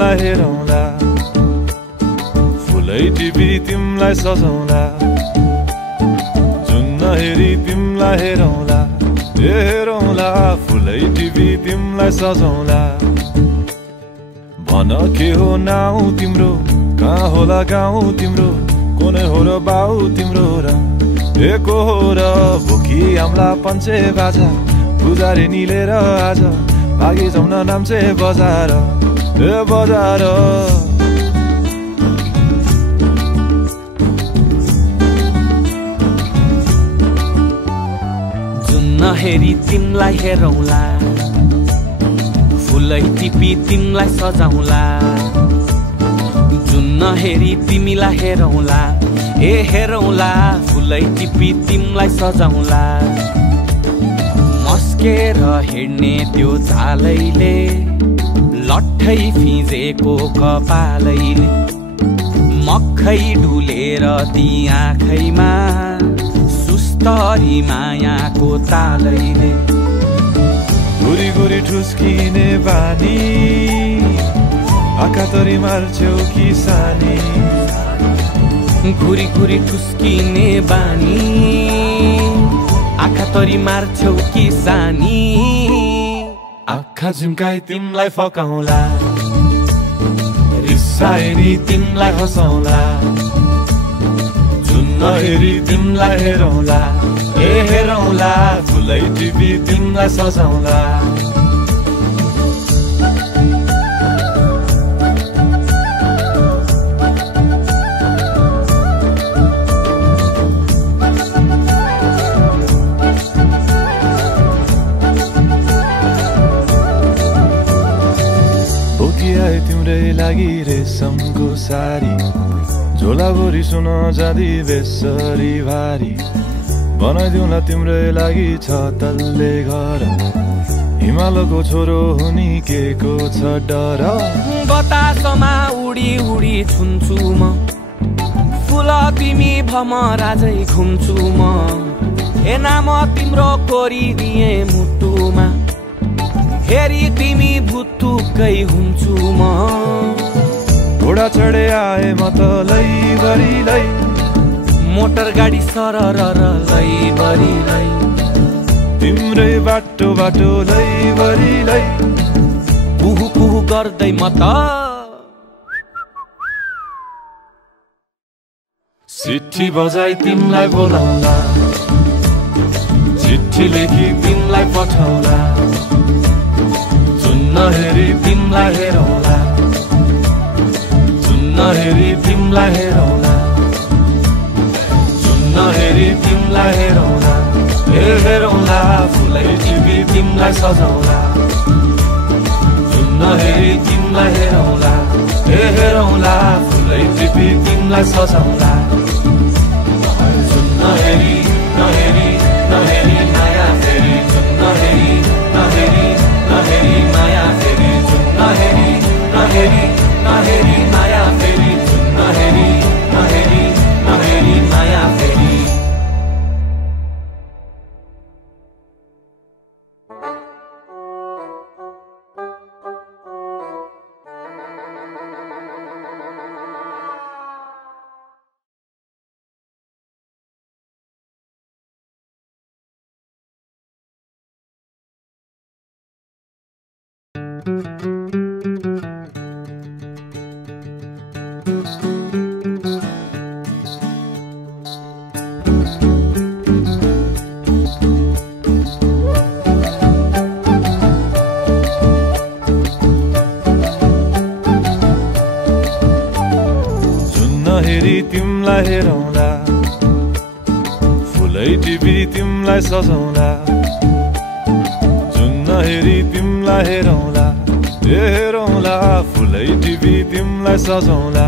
तिमलाई हेरौँला फुलै टिपी तिमलाई सजाउँला जुन नहेरी तिमलाई हेरौँला हेरौँला फुलै टिपी तिमलाई सजाउँला भन के हो नाउँ तिम्रो कहाँ होला गाउँ तिम्रो कुनै हो र बाउ तिम्रो र एको हो र भोकी आम्ला पञ्चे बाजा पुजारी निलेर आज भागी जाउँ न नाम्चे बजार बजार जुन नहेरी तिमलाई हेरौँला फुलै टिपी तिमलाई सजाउँला जुन नहेरी तिमीलाई हेरौँला हेरौँला फुलै टिपी तिमलाई सजाउँला मस्केर हिँड्ने त्यो झालैले लट्ठै फिजेको कपालैले मक्खै डुलेर ती आँखैमा सुस्तरी मायाको तालैले गुरी गुरी ठुस्किने बानी आँखातरी मार्छौ कि सानी घुरी घुरी ठुस्किने बानी आँखातरी मार्छौ कि सानी आँखा झुम्काई तिमलाई फकाउँला रिसाएरी तिमलाई हँसाउँला जुन नहेरी तिमलाई हेरौँला हेरौँला फुलै टिपी तिमलाई सजाउँला तिम्रै लागि रेशमको सारी झोलाभरि सुन जाँदी बेसरी भारी बनाइदिउँला तिम्रै लागि छ तल्ले घर हिमालको छोरो हुनी के को छ डर बतासमा उडी उडी छुन्छु म फुल तिमी भमराजै घुम्छु म नाम तिम्रो कोरिदिए मुटुमा हेरी तिमी भुत्तुकै हुन्छु म घोडा चढे आए म त लैभरि मोटर गाडी सरर लैभरि तिम्रै बाटो बाटो लैभरि पुहु पुहु गर्दै म त चिट्ठी बजाई तिमलाई बोलाउँला चिट्ठी लेखी तिमलाई पठाउँला जुन नहेरी तिमलाई हेरौँला जुन नहेरी तिमलाई हेरौँला जुन नहेरी तिमलाई हेरौँला हेरौँला फुलै टिपी तिमलाई सजाउँला जुन नहेरी तिमलाई हेरौँला हेरौँला फुलै टिपी तिमलाई सजाउँला जुन नहेरी नहेरी नहेरी माया फेरि जुन नहेरी नहेरी नहेरी माया फेरि जुन नहेरी नहेरी नहेरी माया फेरि जुन नहेरी नहेरी नहेरी माया फेरि तिमलाई हेरौँला फुलै टिपी तिमलाई सजाउँला जुन नहेरी तिमलाई हेरौँला हेरौँला फुलै टिपी तिमलाई सजाउँला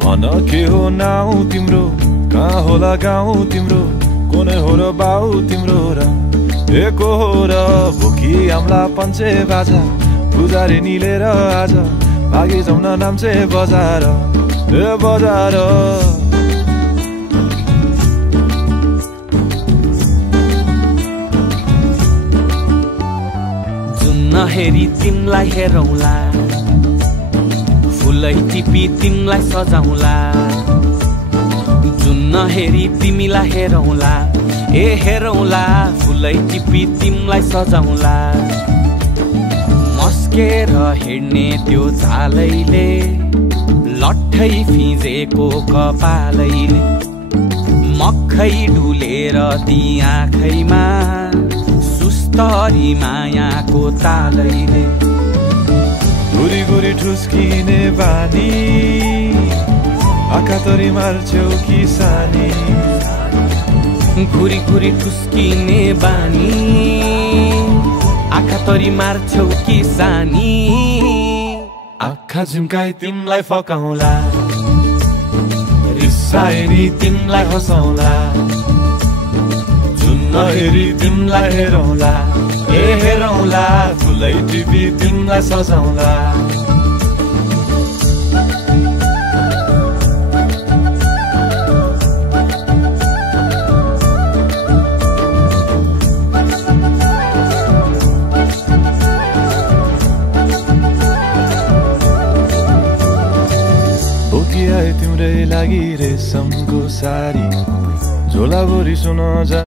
भन के हो नाउँ तिम्रो कहाँ होला गाउँ तिम्रो कुनै हो र बाउ तिम्रो र एको हो र भोकी आम्ला पञ्चे बाजा पुजारी निलेर आज भागी जाउँ न नाम्चे बजार ए बजार नहेरी तिमलाई हेरौँला फुलै टिपी तिमलाई सजाउँला जुन नहेरी तिमीलाई हेरौँला ए हेरौँला फुलै टिपी तिमलाई सजाउँला मस्केर हिँड्ने त्यो चालैले लट्ठै फिजेको कपालैले मक्खै डुलेर ती आँखैमा सुस्तरी मायाको तालैले गुरी गुरी ठुस्किने बानी आँखा तरी मार्छौ कि सानी घुरी घुरी ठुस्किने बानी आँखा तरी मार्छौ कि सानी आँखा झुम्काई तिमलाई फकाउँला रिसाए नि तिमलाई हँसाउँला जुन नहेरी तिमलाई हेरौँला ए हेरौँला फुलै टिपी तिमलाई सजाउँला बोकिआए तिम्रै लागि रेशमको सारी झोला बोरी सुन जा